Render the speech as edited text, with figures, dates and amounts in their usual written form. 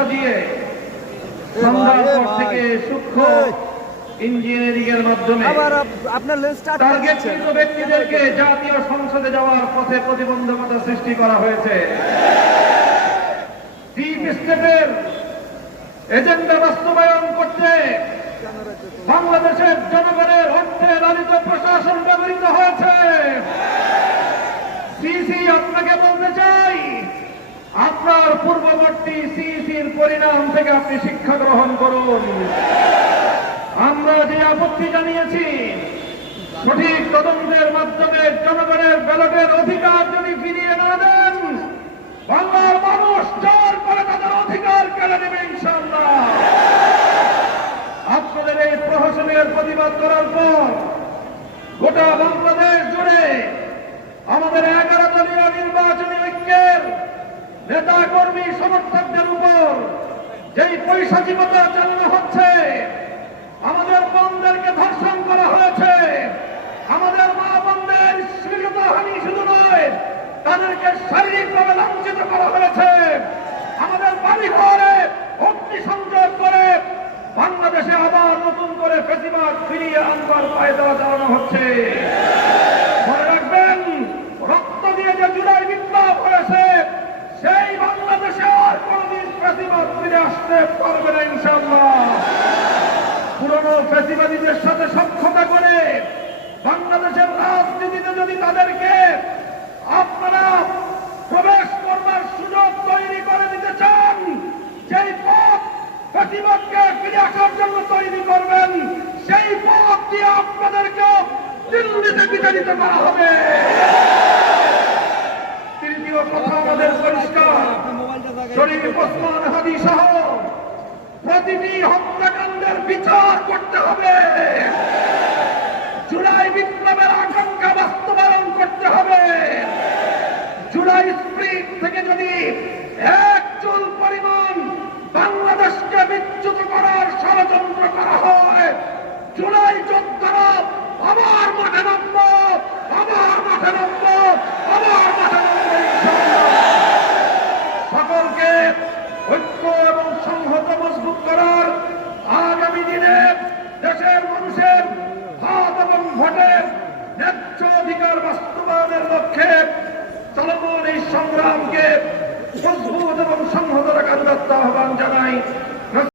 সাজিয়ে সন্ধ্যার পর থেকে সূক্ষ্ম ইঞ্জিনিয়ারিং এর মাধ্যমে টার্গেটকৃত ব্যক্তিদেরকে জাতীয় সংসদে যাওয়ার পথে প্রতিবন্ধকতা সৃষ্টি করা হয়েছে। ডিপ স্টেটের এজেন্ডা বাস্তবায়ন করতে বাংলাদেশের জনগণের অর্থে লালিত প্রশাসন ব্যবহৃত হয়েছে। সিসি আপনাকে বলতে চাই, আপনার পূর্ববর্তী সিসির পরিণাম থেকে আপনি শিক্ষা গ্রহণ করুন। আমরা যে আপত্তি জানিয়েছি, সঠিক তদন্তের মাধ্যমে জনগণের ব্যালটের অধিকার যদি ফিরিয়ে না দেন, বাংলার মানুষ জোর করে তাদের অধিকার কেড়ে নেবে ইনশাআল্লাহ। আপনাদের এই প্রহসনের প্রতিবাদ করার পর গোটা বাংলাদেশ জুড়ে আমাদের 11 দলীয় নির্বাচনী ঐক্যের নেতা কর্মী সমর্থকদের উপর যেই পৈশাচিকতা চালানো হচ্ছে, আমাদের বোনদেরকে ধর্ষণ করা হয়েছে, আমাদের মা বোনদের শ্লীলতাহানি শুধু নয়, তাদেরকে শারীরিকভাবে লাঞ্ছিত করা হয়েছে, আমাদের বাড়ি ঘরে অগ্নিসংযোগ করে বাংলাদেশে আবার নতুন করে ফ্যাসিবাদ ফিরিয়ে আনবার পায়তারা চালানো হচ্ছে। মনে রাখবেন, রক্ত দিয়ে যে জুলাই বিপ্লব হয়েছে, সেই বাংলাদেশে আর কোনদিন ফ্যাসিবাদ ফিরে আসতে পারবে না ইনশাআল্লাহ। পুরনো ফ্যাসিবাদীদের সাথে সখ্যতা করে বাংলাদেশের রাজনীতিতে যদি তাদেরকে আপনারা প্রবেশ করবার সুযোগ তৈরি করে দিতে চান, যেই পথ ফ্যাসিবাদকে ফিরে আসার জন্য তৈরি করবেন, সেই পথ দিয়ে আপনাদেরকে দিল্লিতে বিতাড়িত করা হবে। তৃতীয় কথা আমাদের পরিষ্কার, শরীফ ওসমান হাদী সহ প্রতিটি হত্যাকাণ্ডের বিচার করতে হবে। জুলাই বিপ্লবের আকাঙ্ক্ষা বাস্তবায়ন করতে হবে। জুলাই স্প্রিট থেকে যদি এক চুল পরিমাণ বাংলাদেশকে বিচ্যুত করার ষড়যন্ত্র করা হয়, জুলাই যোদ্ধারা আবার মাঠে নামব, আবার মাঠে নামব, আবার মাঠে নামব ইনশাআল্লাহ। সকলকে ঐক্য এবং সংহত মজবুত করার, আগামী দিনে দেশের মানুষের হাত এবং ভোটের ন্যায্য অধিকার বাস্তবায়নের লক্ষ্যে চলমান এই সংগ্রামকে মজবুত এবং সংহত রাখার আহ্বান জানাই।